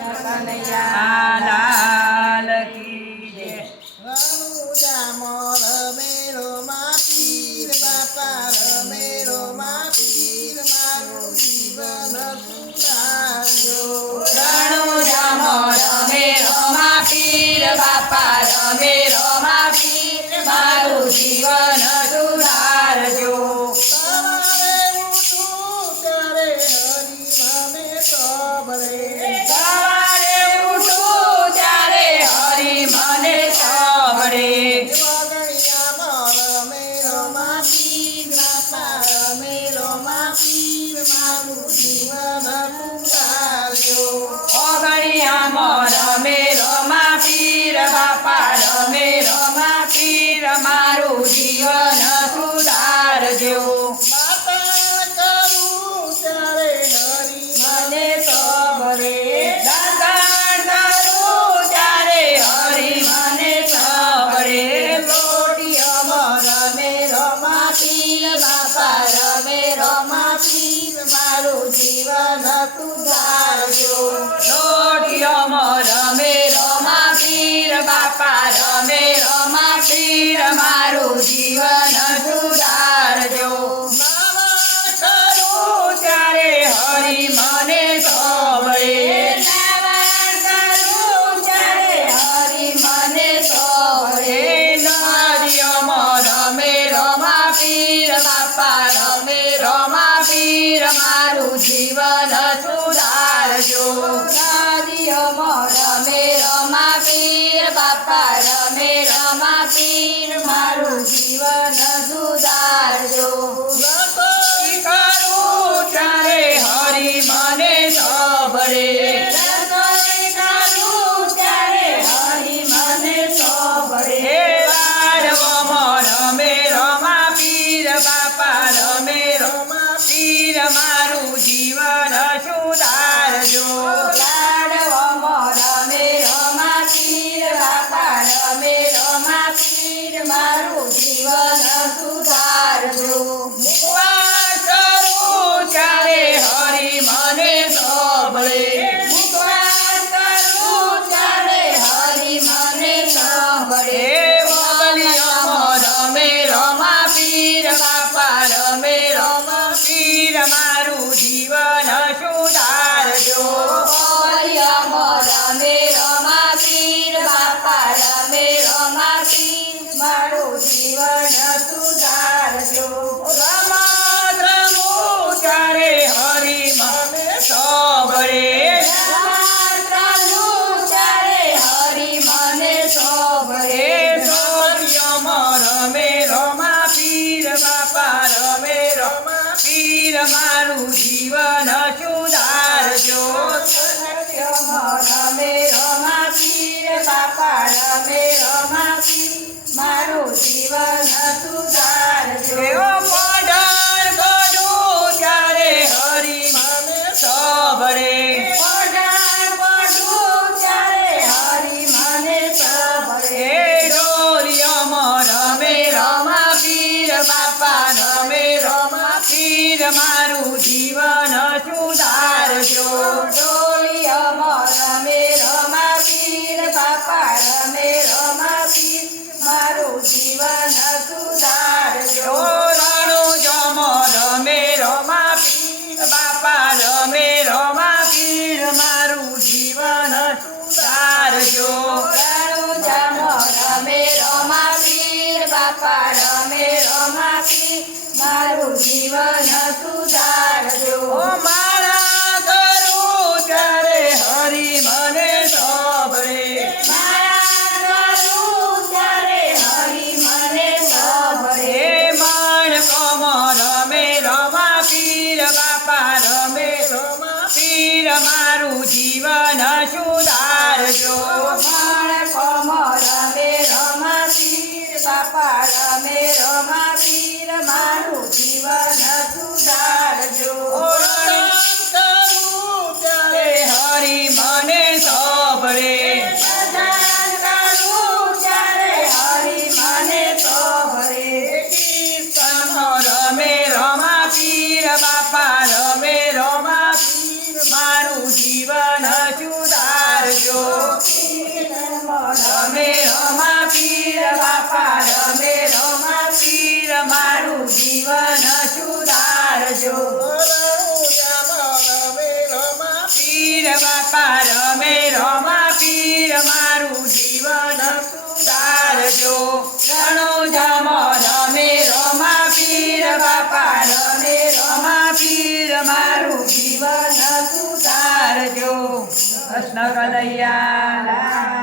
કનૈયા લાલ કી જય. રણુજામાં રમેરો માં પીર બાપા રમેરો માં પીર મારું જીવન સુધારજો. રણુજામાં રમેરો માં પીર બાપા રમેરો માં પીર મારું જીવન સુધારજો. સવારે ઉઠું ત્યારે હરિ મને સાંભળે. સવારે ઉઠું ત્યારે હરિ મને સાંભળે. વગડિયામાં રમેરો માં પીર બાપા રમેરો માં પીર મારું જીવન સુધારજો. ઓગણિયામાં રમેરો માં પીર બાપા રમેરો માં પીર મારું જીવન સુધારજો. માતા કરું ત્યારે હરિ મને સાંભળે. દાતણ કરું ત્યારે હરિ મને સાંભળે. લોટીયામાં રમેરો માં પીર બાપા રમેરો માં પીર મારું જીવન સુધારજો. લોટીયામાં રમેરો માં પીર બાપા રમેરો માં પીર મારું જીવન સુધારજો. નાવા કરું ત્યારે હરિ મને સાંભળે. નાવા કરું ત્યારે હરિ મને સાંભળે. નદીઓમાં રમેરો માં પીર બાપા રમેરો માં પીર મારું જીવન સુધારજો. નદીઓમાં રમેરો માં પીર બાપા રમેરો માં પીર મારું જીવન સુધારજો. રસોઈ કરું ત્યારે હરિ મને સાંભળે. રસોઈ કરું ત્યારે હરિ મને સાંભળે. વાડવામાં રમેરો માં પીર બાપા રમેરો માં પીર મારું જીવન સુધારજો. લાડવામાં રમેરો માં પીર બાપા રમેરો માં પીર મારું જીવન સુધારજો. ઉપવાસ કરું ત્યારે હરિ મને સાંભળે. ઉપવાસ કરું ત્યારે હરિ મને સાંભળે. વગલિયામાં રમેરો માં પીર બાપા રમેરો માં પીર મારું જીવન સુધારજો. વગલિયામાં રમેરો માં પીર બાપા રમેરો માં પીર મારું જીવન સુધારજો. રમત રમું ત્યારે હરિ મને સાંભળે. રમત રમું ત્યારે હરિ મને સાંભળે. સૂર્યમાં રમેરો માં પીર બાપા રમેરો માં પીર મારું જીવન સુધારજો. સત્યમાં રમેરો માં પીર બાપા રમેરો માં પીર મારું જીવન સુધારજો. પઢણ કરું ત્યારે હરિ મને સાંભળે. પઢણ કરું ત્યારે હરિ મને સાંભળે. ડોલિયામાં રમેરો માં પીર બાપા રમેરો માં પીર મારું જીવન સુધારજો. ડોલિયામાં રમેરો માં પીર બાપા રમેરો માં પીર મારું જીવન સુધારજો. રણુજામાં રમેરો માં પીર બાપા રમેરો માં પીર મારું જીવન સુધારજો. રણુજામાં રમેરો માં પીર બાપા રમેરો માં પીર મારું જીવન સુધારજો. માળા કરું ત્યારે હરિ મને સાંભળે. માળા કરું ત્યારે હરિ મને સાંભળે. માણકોમાં રમેરો માં પીર બાપા રમેરો માં પીર મારું જીવન સુધારજો. માણકોમાં રમેરો માં પીર બાપા રમેરો માં પીર મારું જીવન સુધારજો. કરું ત્યારે હરિ મને સાંભળે. કરું ત્યારે હરિ મને સાંભળે. કીર્તનમાં રમેરો માં પીર બાપા રમેરો માં પીર મારું જીવન સુધારજો. પારને રમા પીર મારું જીવન સુધારજો. કૃષ્ણ કનૈયા લાલ